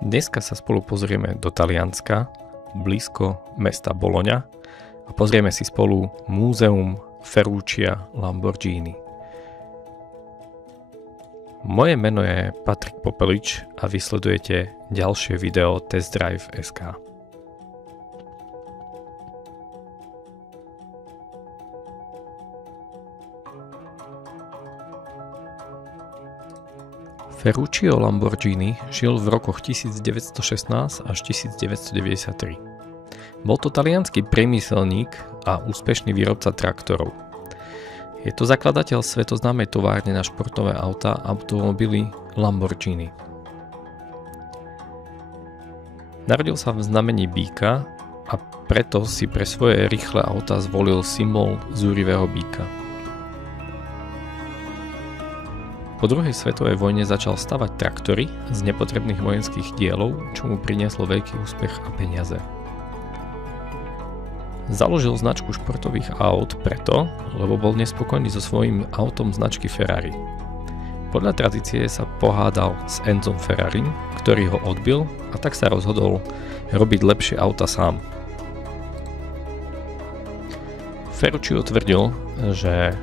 Dneska sa spolu pozrieme do Talianska, blízko mesta Bologna a pozrieme si spolu múzeum Ferruccia Lamborghini. Moje meno je Patrik Popelič a vysledujete ďalšie video Test Drive SK. Ferruccio Lamborghini žil v rokoch 1916 až 1993. Bol to taliansky priemyselník a úspešný výrobca traktorov. Je to zakladateľ svetoznámej továrne na športové autá a automobily Lamborghini. Narodil sa v znamení býka a preto si pre svoje rýchle autá zvolil symbol zúrivého býka. Po druhej svetovej vojne začal stavať traktory z nepotrebných vojenských dielov, čo mu prinieslo veľký úspech a peniaze. Založil značku športových aut preto, lebo bol nespokojný so svojím autom značky Ferrari. Podľa tradície sa pohádal s Enzom Ferrarim, ktorý ho odbil a tak sa rozhodol robiť lepšie auta sám. Ferruccio tvrdil, že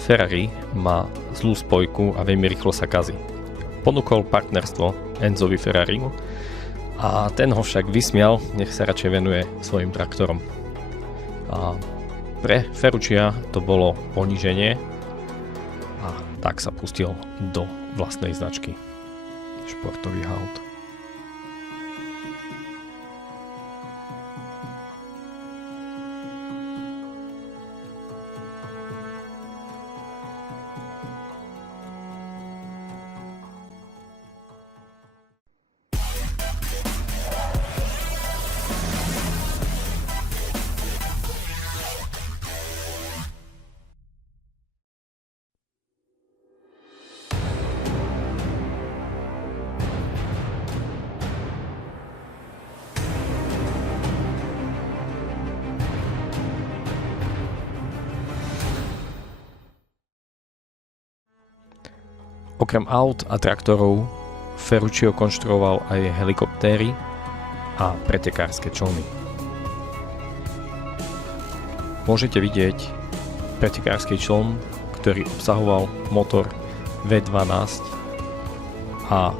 Ferrari má zlú spojku a veľmi rýchlo sa kazí. Ponúkol partnerstvo Enzovi Ferrarimu a ten ho však vysmial, nech sa radšej venuje svojim traktorom. A pre Ferruccia to bolo poníženie a tak sa pustil do vlastnej značky športových aut. Okrem aut a traktorov Ferruccio konštruoval aj helikoptéry a pretekárske člny. Môžete vidieť pretekársky čln, ktorý obsahoval motor V12 a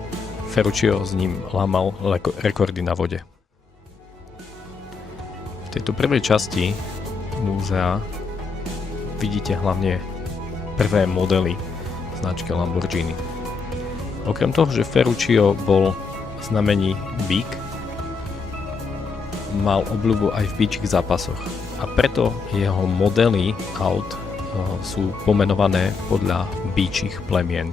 Ferruccio s ním lámal rekordy na vode. V tejto prvej časti múzea vidíte hlavne prvé modely značky Lamborghini. Okrem toho, že Ferruccio bol v znamení býk, mal obľubu aj v býčích zápasoch a preto jeho modely aut sú pomenované podľa býčích plemien.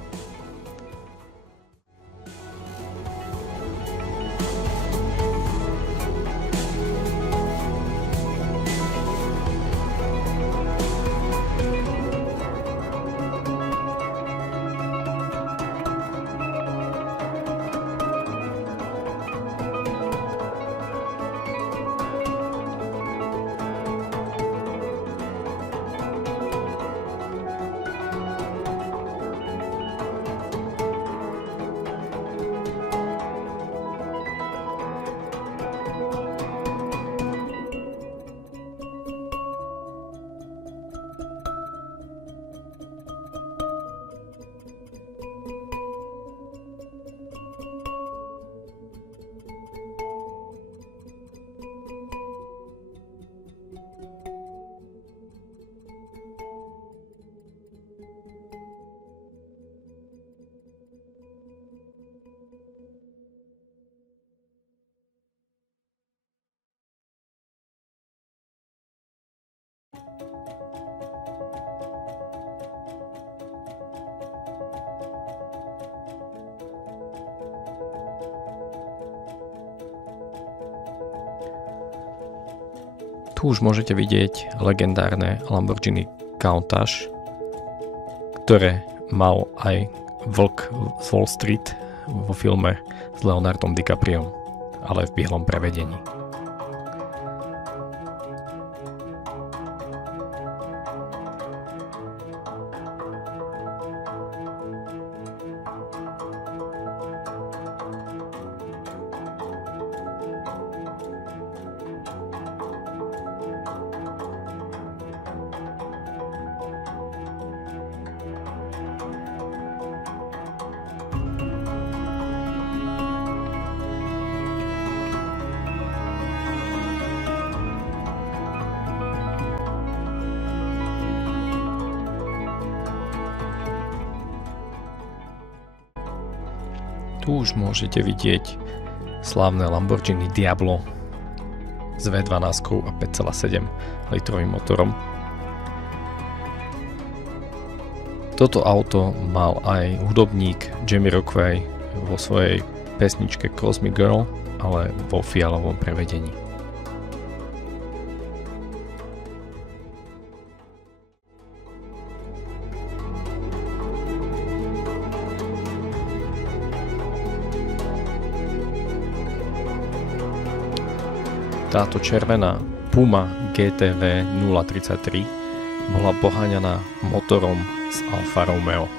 Tu už môžete vidieť legendárne Lamborghini Countach, ktoré mal aj Vlk z Wall Street vo filme s Leonardom DiCapriom, ale v bielom prevedení. Tu už môžete vidieť slávne Lamborghini Diablo s V12 a 5,7 litrovým motorom. Toto auto mal aj hudobník Jamiroquai vo svojej pesničke Cross Me Girl, ale vo fialovom prevedení. Táto červená Puma GTV 033 bola poháňaná motorom z Alfa Romeo.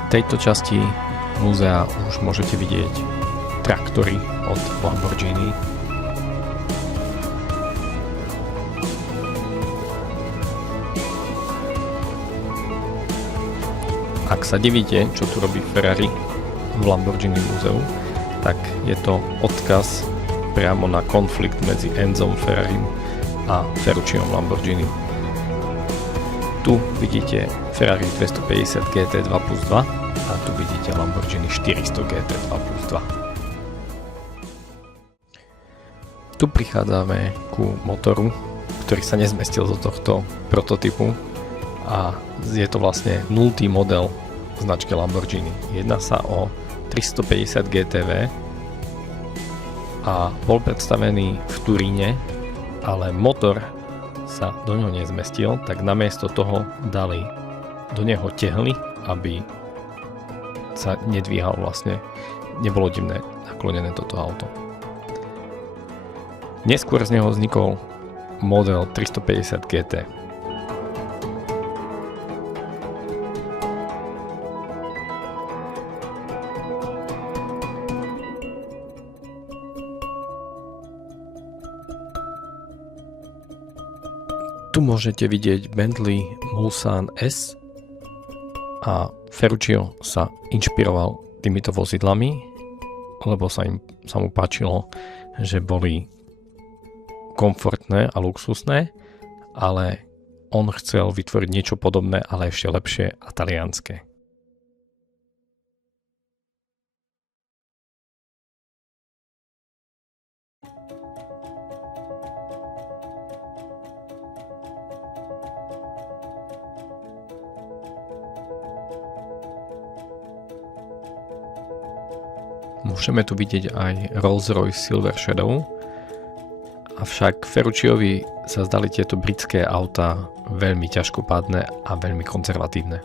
V tejto časti múzea už môžete vidieť traktory od Lamborghini. Ak sa divíte, čo tu robí Ferrari v Lamborghini múzeu, tak je to odkaz priamo na konflikt medzi Enzom Ferrarim a Ferrucciom Lamborghini. Tu vidíte Ferrari 250 GT 2+2 a tu vidíte Lamborghini 400 GT 2+2. Tu prichádzame ku motoru, ktorý sa nezmestil do tohto prototypu a je to vlastne 0. model značky Lamborghini. Jedná sa o 350 GTV a bol predstavený v Turíne, ale motor sa do ňoho nezmestil, tak namiesto toho dali do neho tehly, aby sa nedvíhal vlastne, nebolo divné naklonené toto auto. Neskôr z neho vznikol model 350 GT. Tu môžete vidieť Bentley Mulsanne S a Ferruccio sa inšpiroval týmito vozidlami, lebo sa mu páčilo, že boli komfortné a luxusné, ale on chcel vytvoriť niečo podobné, ale ešte lepšie a talianske. Môžeme tu vidieť aj Rolls-Royce Silver Shadow, avšak Ferrucciovi sa zdali tieto britské autá veľmi ťažkopádne a veľmi konzervatívne.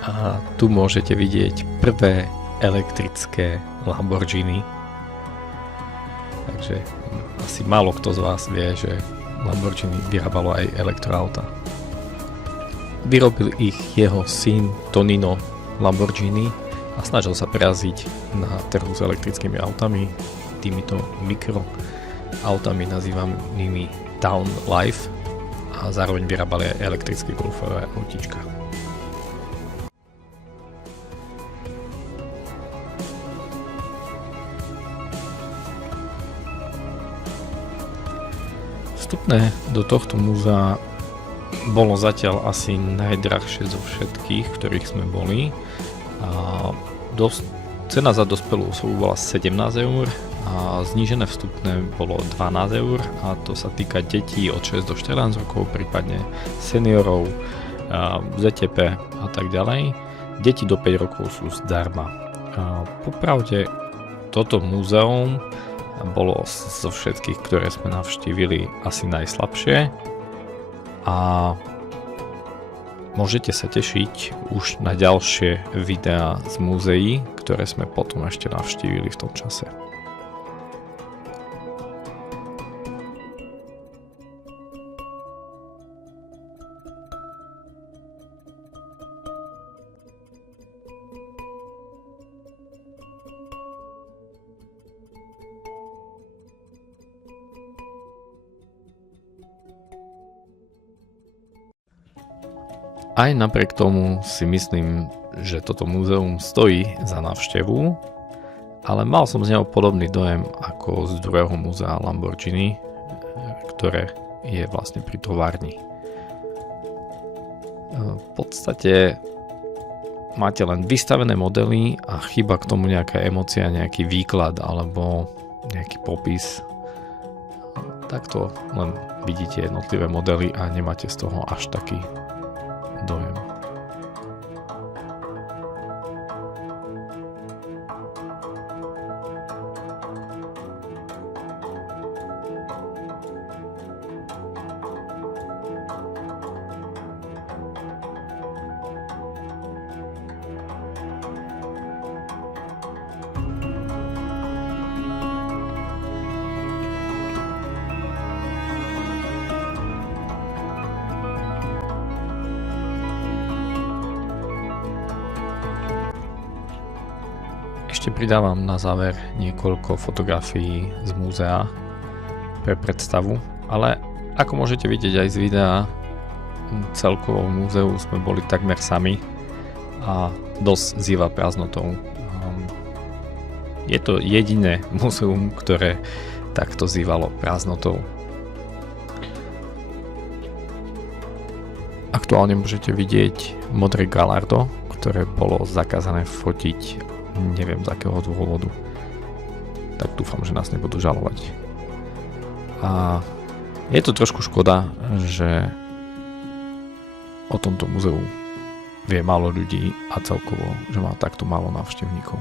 A tu môžete vidieť prvé elektrické Lamborghini. Takže takže asi málo kto z vás vie, že Lamborghini vyrábalo aj elektroauta. Vyrobil ich jeho syn Tonino Lamborghini a snažil sa preraziť na trhu s elektrickými autami, týmito mikroautami nazývanými Town Life, a zároveň vyrábali aj elektrické golfové autíčka. Vstupné do tohto múzea bolo zatiaľ asi najdrahšie zo všetkých, ktorých sme boli. Cena za dospelú osobu bola 17 eur a znížené vstupné bolo 12 eur, a to sa týka detí od 6 do 14 rokov, prípadne seniorov, ZTP a tak ďalej. Deti do 5 rokov sú zdarma. Popravde toto múzeum bolo zo všetkých, ktoré sme navštívili, asi najslabšie a môžete sa tešiť už na ďalšie videá z múzeí, ktoré sme potom ešte navštívili v tom čase. Aj napriek tomu si myslím, že toto múzeum stojí za návštevu, ale mal som z neho podobný dojem ako z druhého múzea Lamborghini, ktoré je vlastne pri továrni. V podstate máte len vystavené modely a chýba k tomu nejaká emócia, nejaký výklad alebo nejaký popis. Takto len vidíte jednotlivé modely a nemáte z toho až taký dojem. Ešte pridávam na záver niekoľko fotografií z múzea pre predstavu, ale ako môžete vidieť aj z videa, celkovo v múzeu sme boli takmer sami a dosť zýva prázdnotou. Je to jediné múzeum, ktoré takto zývalo prázdnotou. Aktuálne môžete vidieť modré Gallardo, ktoré bolo zakázané fotiť, neviem z akého dôvodu. Tak dúfam, že nás nebudú žalovať. A je to trošku škoda, že o tomto múzeu vie málo ľudí a celkovo, že má takto málo návštevníkov.